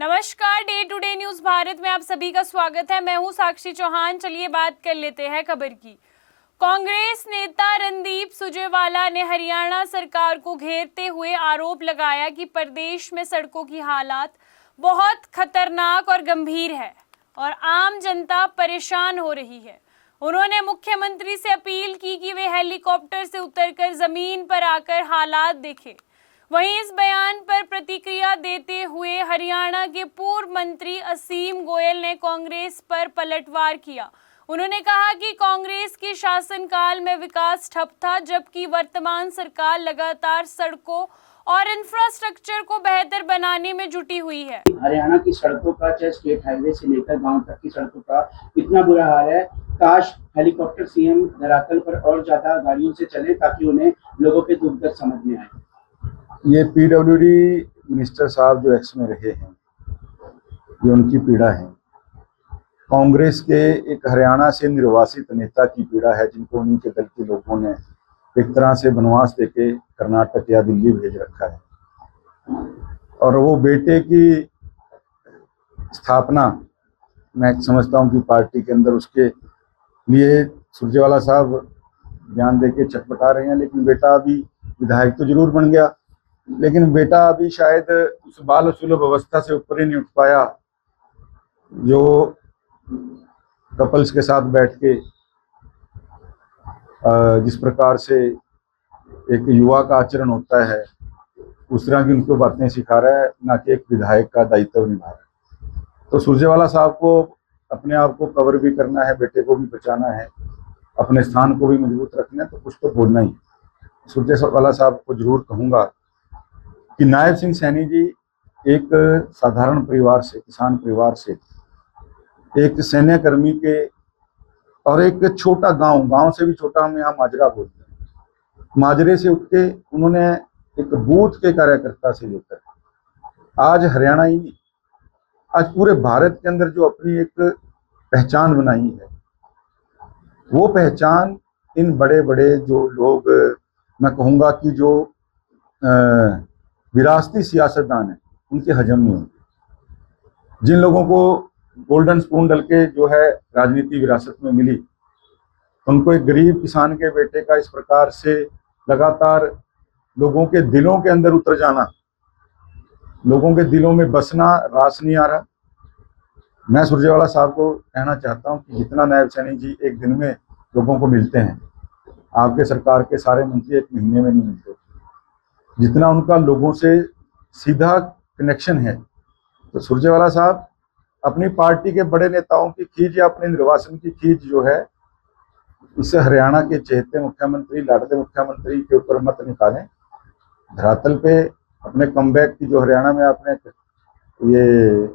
नमस्कार, day to day news Bharat में आप सभी का स्वागत है। मैं हूं साक्षी चौहान। चलिए बात कर लेते हैं खबर की। कांग्रेस नेता रणदीप सुरजेवाला ने हरियाणा सरकार को घेरते हुए आरोप लगाया कि प्रदेश में सड़कों की हालात बहुत खतरनाक और गंभीर है और आम जनता परेशान हो रही है। उन्होंने मुख्यमंत्री से अपील की कि वे हेलीकॉप्टर से उतरकर जमीन पर आकर हालात देखें। वहीं इस बयान पर प्रतिक्रिया देते हुए हरियाणा के पूर्व मंत्री असीम गोयल ने कांग्रेस पर पलटवार किया। उन्होंने कहा कि कांग्रेस के शासनकाल में विकास ठप था, जबकि वर्तमान सरकार लगातार सड़कों और इंफ्रास्ट्रक्चर को बेहतर बनाने में जुटी हुई है। हरियाणा की सड़कों का, चाहे स्टेट हाईवे से लेकर गांव तक की सड़कों का इतना बुरा हाल है। काश हेलीकॉप्टर सीएम धरातल पर और ज्यादा गाड़ियों से चले ताकि उन्हें लोगों के दुख दर्द समझ में आए। ये पीडब्ल्यूडी मिनिस्टर साहब जो एक्स में रहे हैं, ये उनकी पीड़ा है। कांग्रेस के एक हरियाणा से निर्वासित नेता की पीड़ा है, जिनको उन्हीं के दल के लोगों ने एक तरह से वनवास देके कर्नाटक या दिल्ली भेज रखा है। और वो बेटे की स्थापना मैं समझता हूँ कि पार्टी के अंदर उसके लिए सुरजेवाला साहब बयान देके चटपटा रहे हैं। लेकिन बेटा अभी विधायक तो जरूर बन गया, लेकिन बेटा अभी शायद उस बाल सुलभ अवस्था से ऊपर ही नहीं उठ पाया जो कपल्स के साथ बैठ के जिस प्रकार से एक युवा का आचरण होता है, उस तरह की उनको बातें सिखा रहा है, ना कि एक विधायक का दायित्व निभा रहा है। तो सुरजेवाला साहब को अपने आप को कवर भी करना है, बेटे को भी बचाना है, अपने स्थान को भी मजबूत रखना है, तो कुछ तो बोलना ही। सुरजेवाला साहब को जरूर कहूँगा कि नायब सिंह सैनी जी एक साधारण परिवार से, किसान परिवार से, एक सैन्य कर्मी के और एक छोटा गांव से भी छोटा, हम यहाँ माजरा बोलते हैं, माजरे से उठ के उन्होंने एक बूथ के कार्यकर्ता से लेकर आज हरियाणा ही नहीं, आज पूरे भारत के अंदर जो अपनी एक पहचान बनाई है, वो पहचान इन बड़े बड़े जो लोग, मैं कहूँगा कि जो विरासती सियासतदान है, उनके हजम नहीं होंगे। जिन लोगों को गोल्डन स्पून डल के जो है राजनीति विरासत में मिली, उनको एक गरीब किसान के बेटे का इस प्रकार से लगातार लोगों के दिलों के अंदर उतर जाना, लोगों के दिलों में बसना रास नहीं आ रहा। मैं सुरजेवाला साहब को कहना चाहता हूं कि जितना नायब सैनी जी एक दिन में लोगों को मिलते हैं, आपके सरकार के सारे मंत्री एक महीने में नहीं मिलते। जितना उनका लोगों से सीधा कनेक्शन है, तो सुरजेवाला साहब अपनी पार्टी के बड़े नेताओं की खींच या अपने निर्वासन की खींच जो है, इससे हरियाणा के चहेते मुख्यमंत्री, लाडले मुख्यमंत्री के ऊपर मत निकालें। धरातल पे अपने कमबैक की जो हरियाणा में आपने ये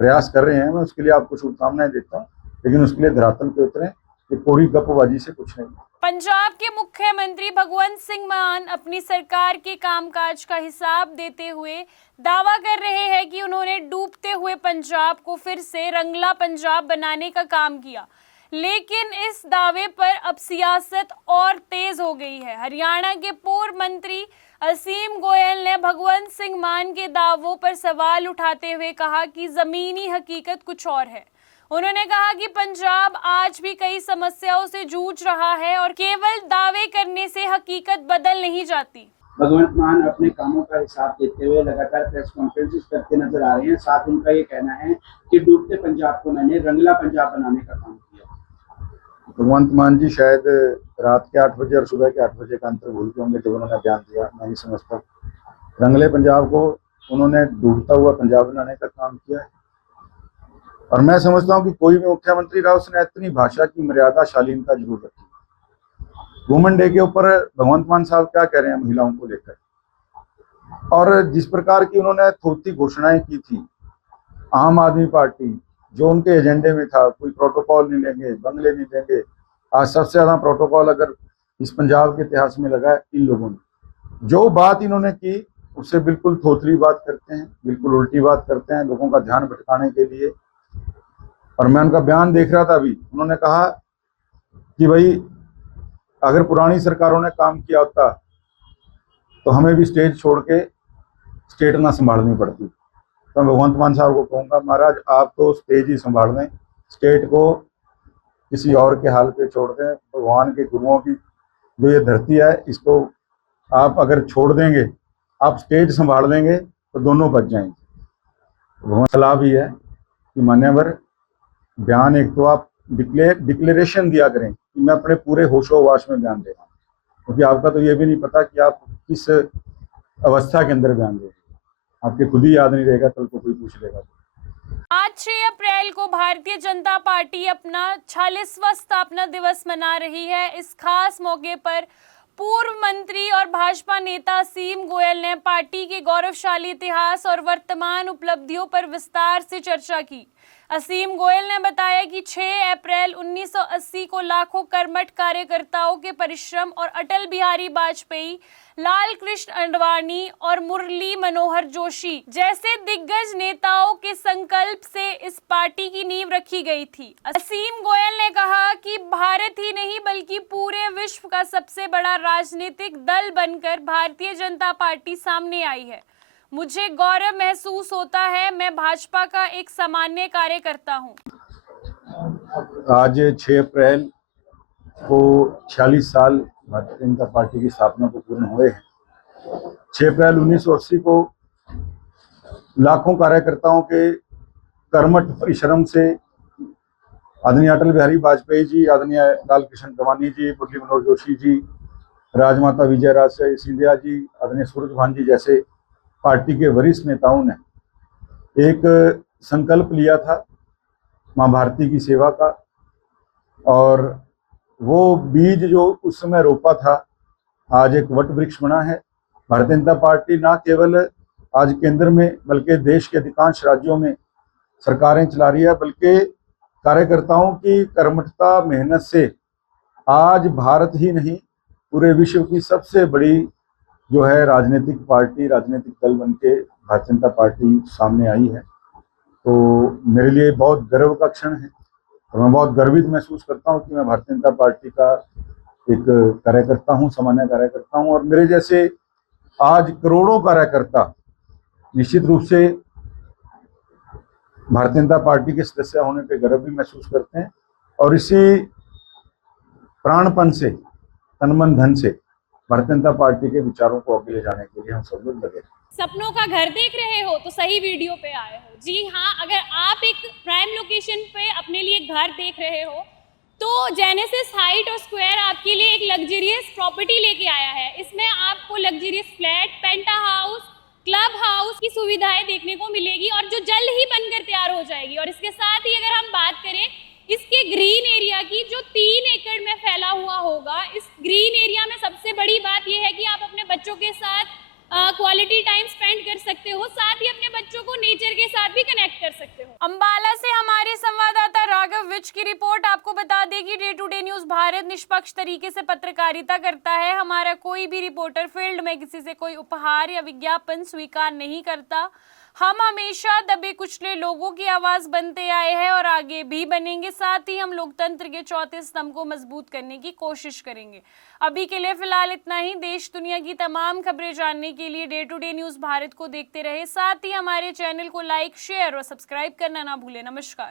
प्रयास कर रहे हैं, मैं उसके लिए आपको शुभकामनाएं देता हूँ, लेकिन उसके लिए धरातल पे उतरें। कि कोरी गपबाजी से कुछ नहीं। पंजाब के मुख्यमंत्री भगवंत सिंह मान अपनी सरकार के कामकाज का हिसाब देते हुए दावा कर रहे हैं कि उन्होंने डूबते हुए पंजाब को फिर से रंगला पंजाब बनाने का काम किया। लेकिन इस दावे पर अब सियासत और तेज हो गई है। हरियाणा के पूर्व मंत्री असीम गोयल ने भगवंत सिंह मान के दावों पर सवाल उठाते हुए कहा कि जमीनी हकीकत कुछ और है। उन्होंने कहा कि पंजाब आज भी कई समस्याओं से जूझ रहा है और केवल दावे करने से हकीकत बदल नहीं जाती। भगवंत मान अपने कामों का हिसाब देते हुए लगातार प्रेस कॉन्फ्रेंसेस करते नजर आ रहे हैं। साथ उनका ये कहना है कि डूबते पंजाब को मैंने रंगला पंजाब बनाने का काम किया। भगवंत मान जी शायद रात के 8 बजे और सुबह के 8 बजे का अंतर भूल के होंगे जब उन्होंने बयान दिया। मैं नहीं समझता रंगले पंजाब को उन्होंने डूबता हुआ पंजाब बनाने का काम किया है। और मैं समझता हूँ कि कोई भी मुख्यमंत्री रहा, उसने इतनी भाषा की मर्यादा, शालीनता जरूर रखी। वुमेन डे के ऊपर भगवंत मान साहब क्या कह रहे हैं महिलाओं को लेकर, और जिस प्रकार की उन्होंने थोथी घोषणाएं की थी, आम आदमी पार्टी जो उनके एजेंडे में था, कोई प्रोटोकॉल नहीं लेंगे, बंगले नहीं देंगे। आज सबसे ज्यादा प्रोटोकॉल अगर इस पंजाब के इतिहास में लगा है इन लोगों ने। जो बात इन्होंने की उससे बिल्कुल थोथरी बात करते हैं, बिल्कुल उल्टी बात करते हैं लोगों का ध्यान भटकाने के लिए। और मैं उनका बयान देख रहा था अभी, उन्होंने कहा कि भाई अगर पुरानी सरकारों ने काम किया होता तो हमें भी स्टेज छोड़ के स्टेट ना संभालनी पड़ती। तो मैं भगवंत मान साहब को कहूँगा, महाराज आप तो स्टेज ही संभाल दें, स्टेट को किसी और के हाल पे छोड़ दें। भगवान के गुरुओं की जो ये धरती है, इसको आप अगर छोड़ देंगे, आप स्टेज संभाल देंगे तो दोनों बच जाएंगे। भगवान सलाह भी है कि मान्यवर बयान एक तो आप डिक्लेरेशन दिया करें कि मैं अपने पूरे होशोवास में बयान दे रहा हूँ, क्योंकि आपका तो ये भी नहीं पता कि आप किस अवस्था के अंदर बयान देंगे, आपके खुद ही याद नहीं रहेगा, कल को कोई पूछ लेगा। आज 6 अप्रैल को भारतीय जनता पार्टी अपना 46वां स्थापना दिवस मना रही है। इस खास मौके पर पूर्व मंत्री और भाजपा नेता असीम गोयल ने पार्टी के गौरवशाली इतिहास और वर्तमान उपलब्धियों पर विस्तार से चर्चा की। असीम गोयल ने बताया कि 6 अप्रैल 1980 को लाखों कर्मठ कार्यकर्ताओं के परिश्रम और अटल बिहारी वाजपेयी, लाल कृष्ण अडवाणी और मुरली मनोहर जोशी जैसे दिग्गज नेताओं के संकल्प से इस पार्टी की नींव रखी गई थी। असीम गोयल ने कहा कि भारत ही नहीं बल्कि पूरे विश्व का सबसे बड़ा राजनीतिक दल बनकर भारतीय जनता पार्टी सामने आई है। मुझे गौरव महसूस होता है, मैं भाजपा का एक सामान्य कार्यकर्ता हूं। आज 6 अप्रैल को 46 साल भारतीय जनता पार्टी की स्थापना को पूर्ण हुए हैं। 6 अप्रैल 1980 को लाखों कार्यकर्ताओं के कर्मठ परिश्रम से आदरणीय अटल बिहारी वाजपेयी जी, आदरणीय लाल कृष्ण अडवाणी जी, मुरली मनोहर जोशी जी, राजमाता विजयराजे सिंधिया जी, आदरणीय सूरजभान जी जैसे पार्टी के वरिष्ठ नेताओं ने एक संकल्प लिया था मां भारती की सेवा का, और वो बीज जो उस समय रोपा था आज एक वट वृक्ष बना है। भारतीय जनता पार्टी न केवल आज केंद्र में बल्कि देश के अधिकांश राज्यों में सरकारें चला रही है, बल्कि कार्यकर्ताओं की कर्मठता मेहनत से आज भारत ही नहीं पूरे विश्व की सबसे बड़ी जो है राजनीतिक पार्टी, राजनीतिक दल बनके भारतीय जनता पार्टी सामने आई है। तो मेरे लिए बहुत गर्व का क्षण है और मैं बहुत गर्वित महसूस करता हूँ कि मैं भारतीय जनता पार्टी का एक कार्यकर्ता हूँ, सामान्य कार्यकर्ता हूँ। और मेरे जैसे आज करोड़ों कार्यकर्ता निश्चित रूप से भारतीय जनता पार्टी के सदस्य होने पे गर्व भी महसूस करते हैं, और इसी प्राणपन से, तन मन धन से भारतीय जनता पार्टी के विचारों को आगे ले जाने के लिए हम सब लोग लगे। सपनों का घर देख रहे हो तो सही वीडियो पे आए हो। जी हाँ, अगर आप एक प्राइम लोकेशन पे अपने लिए घर देख रहे हो तो जेनेसिस हाइट और स्क्वायर आपके लिए एक लग्जरियस प्रॉपर्टी लेके आया है। इसमें आपको लग्जरियस फ्लैट, पेंटा हाउस, क्लब हाउस की सुविधाएं देखने को मिलेगी और जो जल्द ही बनकर तैयार हो जाएगी। और इसके साथ ही अगर हम बात करें इसके ग्रीन एरिया की, जो 3 एकड़ में फैला हुआ होगा, इस ग्रीन एरिया में सबसे बड़ी बात यह है कि आप अपने बच्चों के साथ क्वालिटी टाइम स्पेंड कर सकते हो, साथ ही अपने बच्चों को नेचर के साथ भी कनेक्ट कर सकते हो। अंबाला से हमारे संवाददाता राघव विज की रिपोर्ट। आपको बता दें कि day to day news Bharat निष्पक्ष तरीके से पत्रकारिता करता है। हमारा कोई भी रिपोर्टर फील्ड में किसी से कोई उपहार या विज्ञापन स्वीकार नहीं करता। हम हमेशा दबे कुचले लोगों की आवाज बनते आए हैं और आगे भी बनेंगे। साथ ही हम लोकतंत्र के चौथे स्तंभ को मजबूत करने की कोशिश करेंगे। अभी के लिए फिलहाल इतना ही। देश दुनिया की तमाम खबरें जानने के लिए day to day news Bharat को देखते रहे। साथ ही हमारे चैनल को लाइक, शेयर और सब्सक्राइब करना ना भूलें। नमस्कार।